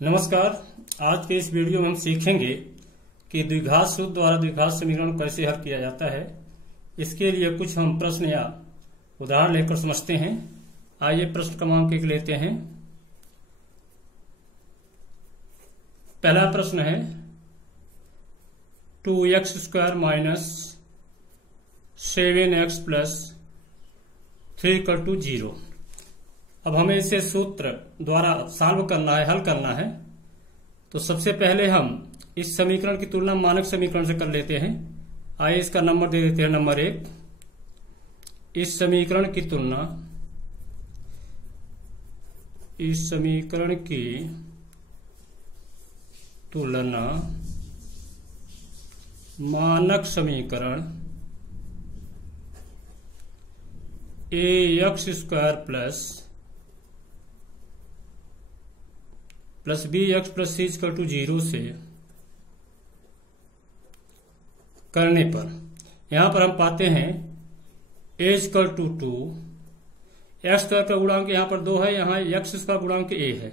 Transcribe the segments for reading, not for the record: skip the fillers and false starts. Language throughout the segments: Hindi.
नमस्कार। आज के इस वीडियो में हम सीखेंगे कि द्विघात सूत्र द्वारा द्विघात समीकरण कैसे हल किया जाता है। इसके लिए कुछ हम प्रश्न या उदाहरण लेकर समझते हैं। आइए प्रश्न क्रमांक 1 लेते हैं। पहला प्रश्न है 2x² माइनस 7x प्लस 3 = 0। अब हमें इसे सूत्र द्वारा सॉल्व करना है, हल करना है। तो सबसे पहले हम इस समीकरण की तुलना मानक समीकरण से कर लेते हैं। आइए इसका नंबर दे देते हैं नंबर 1। इस समीकरण की तुलना मानक समीकरण ax² plus bx plus c = 0 से करने पर यहां पर हम पाते हैं a = 2, x² का गुणांक यहां पर 2 है, यहां x का गुणांक a है,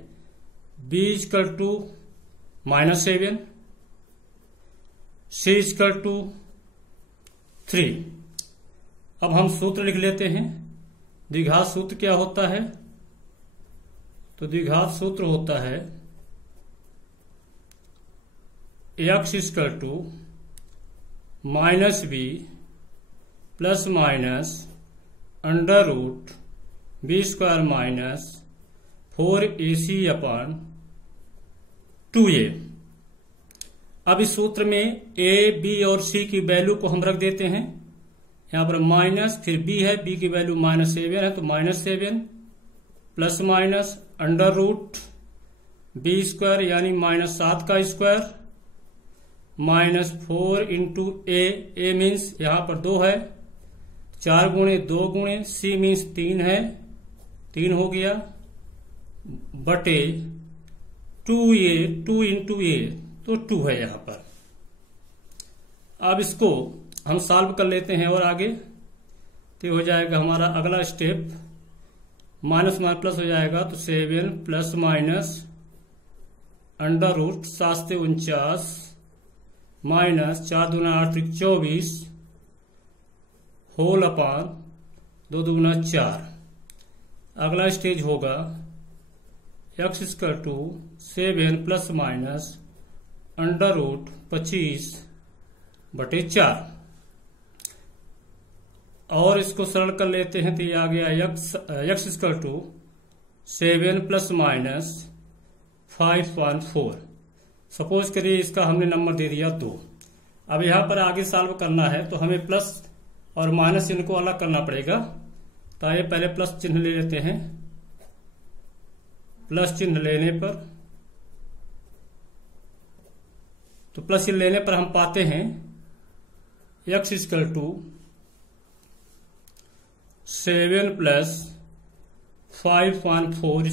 b = -7, c = 3। अब हम सूत्र लिख लेते हैं। द्विघात सूत्र क्या होता है? तो द्विघात सूत्र होता है x = -b plus minus √b² minus 4ac/2a। अब इस सूत्र में a, b और c की वैल्यू को हम रख देते हैं। यहां पर माइनस, फिर b है, b की वैल्यू -7 है, तो -7 प्लस माइनस √b² यानी -7 का स्क्वायर माइनस 4 × a मीन्स यहां पर 2 है, 4 × 2 × c मीन्स 3 है, 3 हो गया, बटे 2a, 2 × a तो 2 है यहां पर। अब इसको हम सॉल्व कर लेते हैं और आगे तो हो जाएगा हमारा अगला स्टेप, माइनस माइनस प्लस हो जाएगा, तो 7 प्लस माइनस √7 से 49 माइनस 4 दूना 8 24 होल अपान 2 दूना 4। अगला स्टेज होगा x = 7 प्लस माइनस √25/4 और इसको सरल कर लेते हैं। तो ये आ गया x = 7 प्लस माइनस 5.4। सपोज करिए इसका हमने नंबर दे दिया 2। अब यहां पर आगे सॉल्व करना है तो हमें प्लस और माइनस इनको अलग करना पड़ेगा। तो आइए पहले प्लस चिन्ह ले लेते हैं। प्लस चिन्ह लेने पर तो प्लस चिन्ह लेने पर हम पाते हैं x = 7 प्लस 5.4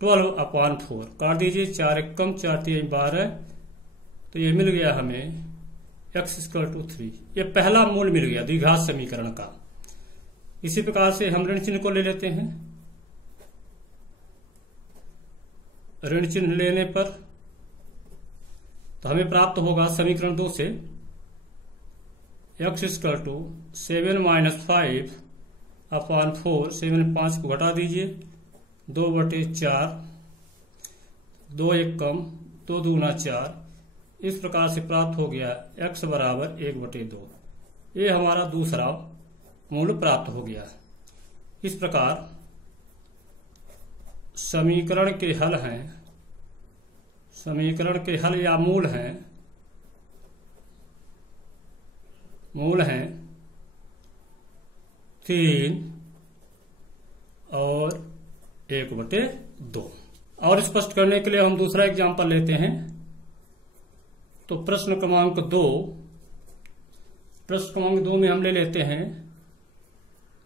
= 12/4। काट दीजिए, 4 × 1 4 × 12, तो ये मिल गया हमें x = 3। ये पहला मूल मिल गया द्विघात समीकरण का। इसी प्रकार से हम ऋण चिन्ह को ले लेते हैं। ऋण चिन्ह लेने पर तो हमें प्राप्त होगा समीकरण 2 से x = 7 - 5/4, 7 5 को घटा दीजिए, 2/4, 2 1 कम, 2 दूना 4। इस प्रकार से प्राप्त हो गया x = 1/2। ये हमारा दूसरा मूल प्राप्त हो गया। इस प्रकार समीकरण के हल हैं, समीकरण के हल या मूल हैं 3 और 1/2। और स्पष्ट करने के लिए हम दूसरा एग्जाम्पल लेते हैं। तो प्रश्न क्रमांक 2 में हम ले लेते हैं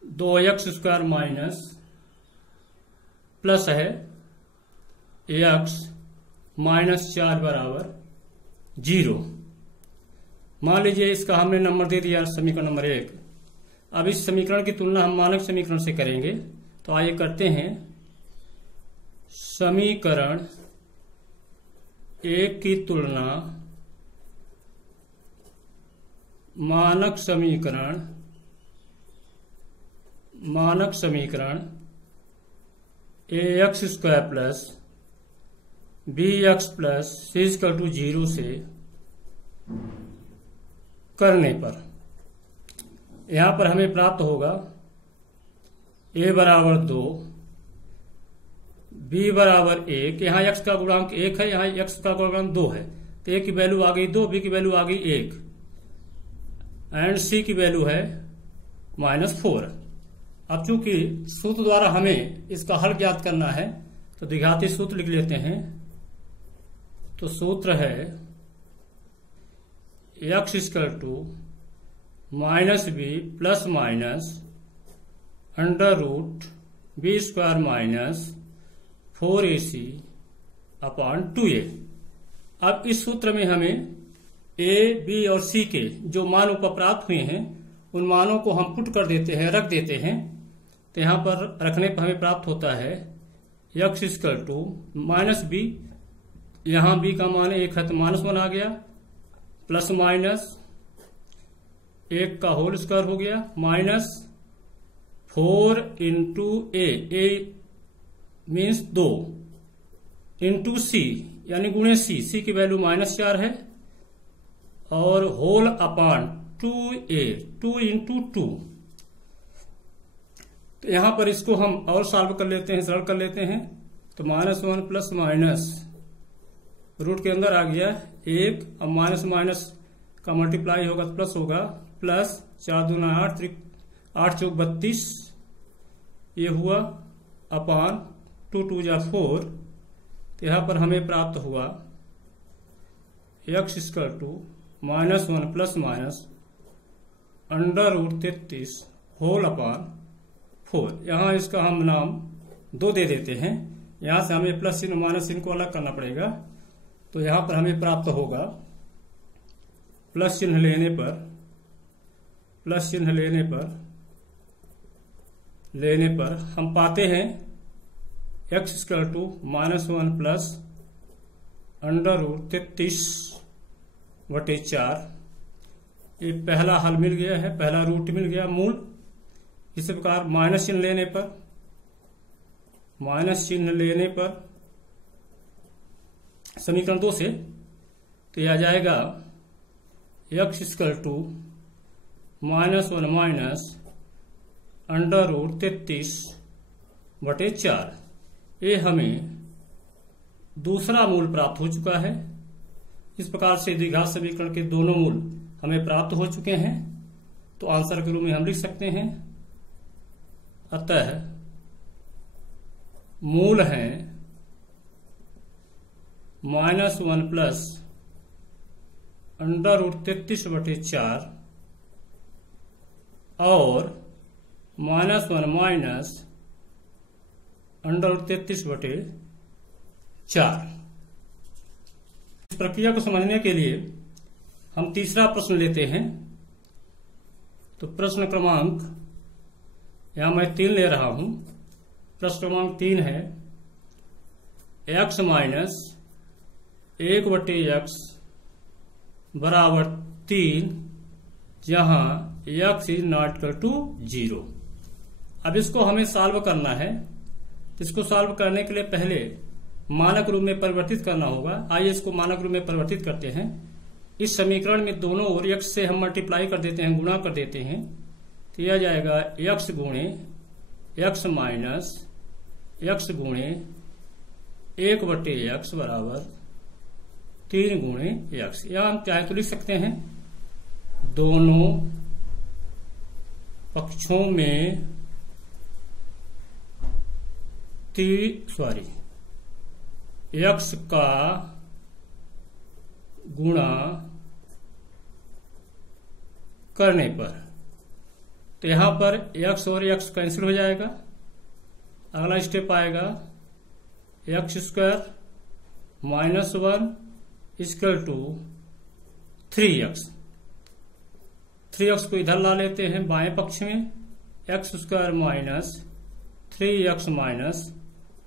2x² माइनस प्लस है x -4 = 0। मान लीजिए इसका हमने नंबर दे दिया समीकरण नंबर 1। अब इस समीकरण की तुलना हम मानक समीकरण से करेंगे। तो आइए करते हैं। समीकरण एक की तुलना मानक समीकरण ax square plus bx plus c equal to 0 से करने पर यहां पर हमें प्राप्त होगा a बराबर 2, b बराबर 1। यहाँ x का गुणांक 1 है, यहाँ x का गुणांक 2 है, तो a की वैल्यू आ गई 2, b की वैल्यू आ गई 1 एंड c की वैल्यू है -4। अब चूंकि सूत्र द्वारा हमें इसका हल ज्ञात करना है तो द्विघाती सूत्र लिख लेते हैं। तो सूत्र है x equal to -b plus minus under root b square minus 4ac upon 2a। अब इस सूत्र में हमें a, b और c के जो मान ऊपर प्राप्त हुए हैं उन मानों को हम पुट कर देते हैं, रख देते हैं। तो यहां पर रखने पर हमें प्राप्त होता है x इक्वल टू -b, यहां b का मान 1 है तो -1 आ गया, प्लस माइनस 1 का होल स्क्वायर हो गया, -4 into a means 2 into c यानी गुणे c की वैल्यू -4 है, और होल अपॉन 2a 2 इंटू 2। तो यहां पर इसको हम और सॉल्व कर लेते हैं, सरल कर लेते हैं। तो -1 प्लस माइनस रूट के अंदर आ गया 1, अब माइनस माइनस का मल्टीप्लाई होगा तो प्लस होगा, प्लस 4 दूना 8, 8 चौक 32 ये हुआ, अपॉन 2 2 जा 4। तो यहां पर हमें प्राप्त हुआ x equal to -1 plus minus under root 33 whole upon 4। यहां इसका हम नाम 2 दे देते हैं, यहां से हमें प्लस चिन्ह माइनस चिन्ह को अलग करना पड़ेगा। तो यहां पर हमें प्राप्त होगा प्लस चिन्ह लेने पर हम पाते हैं x equal to -1 plus under root 33/4। ये पहला हल मिल गया है, पहला रूट मिल गया मूल। इसी प्रकार माइनस चिन्ह लेने पर समीकरण 2 से तो यह आ जाएगा x equal to -1 minus under root 33/4। ये हमें दूसरा मूल प्राप्त हो चुका है। इस प्रकार से द्विघात समीकरण के दोनों मूल हमें प्राप्त हो चुके हैं। तो आंसर के रूप में हम लिख सकते हैं, अतः मूल है -1 प्लस अंडर रूट 33/4 और -1 माइनस अंडर रूट 33/4। इस प्रक्रिया को समझने के लिए हम तीसरा प्रश्न लेते हैं। तो प्रश्न क्रमांक यहां मैं 3 ले रहा हूं। प्रश्न क्रमांक 3 है x माइनस 1/x बराबर 3 जहां x is not equal to 0। अब इसको हमें सॉल्व करना है। इसको सॉल्व करने के लिए पहले मानक रूप में परिवर्तित करना होगा। आइए इसको मानक रूप में परिवर्तित करते हैं। इस समीकरण में दोनों ओर x से हम मल्टीप्लाई कर देते हैं, गुणा कर देते हैं। तो यह जाएगा x गुणे x माइनस x गुणे 1/x बराबर 3 गुणे x। या हम चाहे तो लिख सकते हैं दोनों पक्षों में x का गुणा करने पर। तो यहां पर x और x कैंसिल हो जाएगा। अगला स्टेप आएगा x square -1 equal to 3x। 3x को इधर ला लेते हैं बाएं पक्ष में, x square minus 3x minus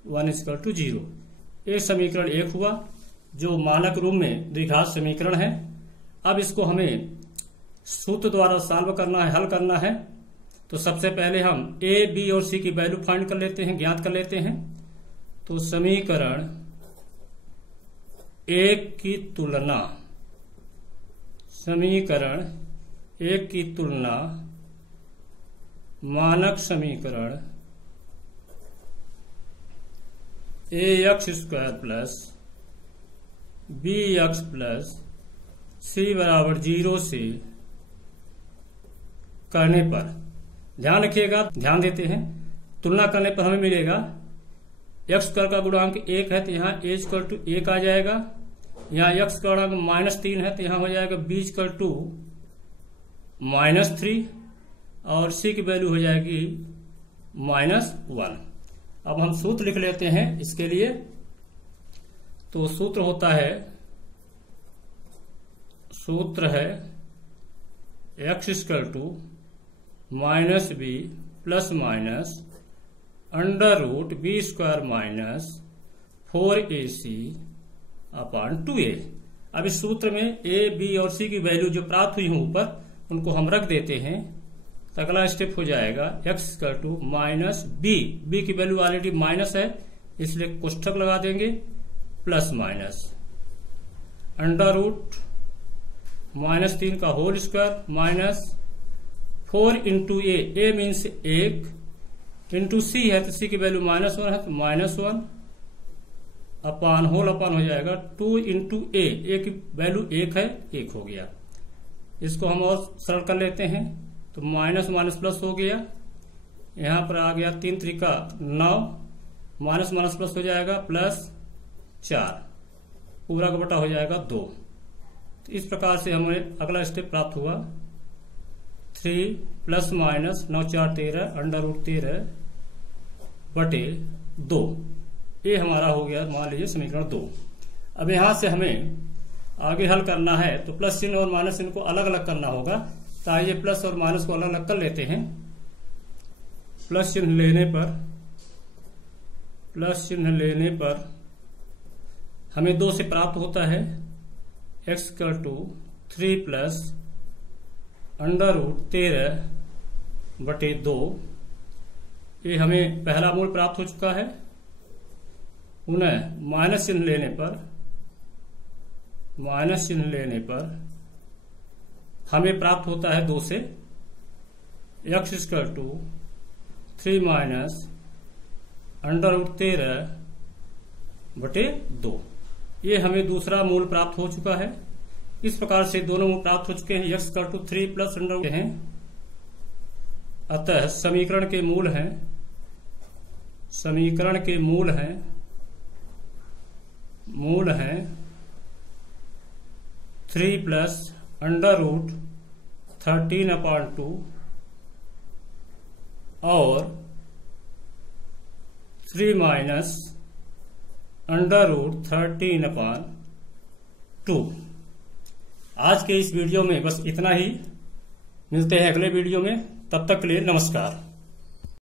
1 equal to 0। ये समीकरण 1 हुआ, जो मानक रूप में द्विघात समीकरण है। अब इसको हमें सूत्र द्वारा सॉल्व करना है, हल करना है। तो सबसे पहले हम a, b और c की वैल्यू फाइंड कर लेते हैं, ज्ञात कर लेते हैं। तो समीकरण 1 की तुलना, समीकरण 1 की तुलना मानक समीकरण ax square plus bx plus c बराबर 0 से करने पर, ध्यान रखिएगा, ध्यान देते हैं, तुलना करने पर हमें मिलेगा x स्क्वायर का गुणांक 1 है तो यहाँ a इक्वल टू 1 आ जाएगा। यहाँ x का गुणांक -3 है तो यहाँ हो जाएगा b इक्वल टू -3 और c की वैल्यू हो जाएगी -1। अब हम सूत्र लिख लेते हैं इसके लिए। तो सूत्र होता है, सूत्र है x equal to -b plus minus under root b square minus 4ac upon 2a। अब इस सूत्र में a, b और c की वैल्यू जो प्राप्त हुई है ऊपर, उनको हम रख देते हैं। तो अगला स्टेप हो जाएगा x इक्वल टू -b की वैल्यू ऑलरेडी माइनस है इसलिए कोष्ठक लगा देंगे, प्लस माइनस अंडर रूट -3 का होल स्क्वायर माइनस 4 इंटू ए मीन्स 1 इंटू c है तो c की वैल्यू -1 है तो -1 अपान होल अपान हो जाएगा 2 इंटू ए की वैल्यू 1 है, 1 हो गया। इसको हम और सरल कर लेते हैं तो माइनस माइनस प्लस हो गया, यहां पर आ गया 3 त्रिका 9, माइनस माइनस प्लस हो जाएगा प्लस 4, पूरा का बटा हो जाएगा 2। तो इस प्रकार से हमें अगला स्टेप प्राप्त हुआ 3 प्लस माइनस 9 4 13 अंडर रूट 13 बटे 2। ये हमारा हो गया मान लीजिए समीकरण 2। अब यहां से हमें आगे हल करना है तो प्लस चिन्ह और माइनस चिन्ह को अलग अलग करना होगा। तो आइए प्लस और माइनस को अलग अलग कर लेते हैं। प्लस चिन्ह लेने पर हमें 2 से प्राप्त होता है x equal to 3 plus under root 13 बटे 2। ये हमें पहला मूल प्राप्त हो चुका है। उन्हें माइनस चिन्ह लेने पर हमें प्राप्त होता है 2 से x equal to 3 minus under root 13 बटे 2। ये हमें दूसरा मूल प्राप्त हो चुका है। इस प्रकार से दोनों मूल प्राप्त हो चुके हैं। x equal to 3 plus under root हैं। अतः समीकरण के मूल हैं 3 प्लस अंडर रूट 13/2 और 3 माइनस अंडर रूट 13/2। आज के इस वीडियो में बस इतना ही। मिलते हैं अगले वीडियो में, तब तक के लिए नमस्कार।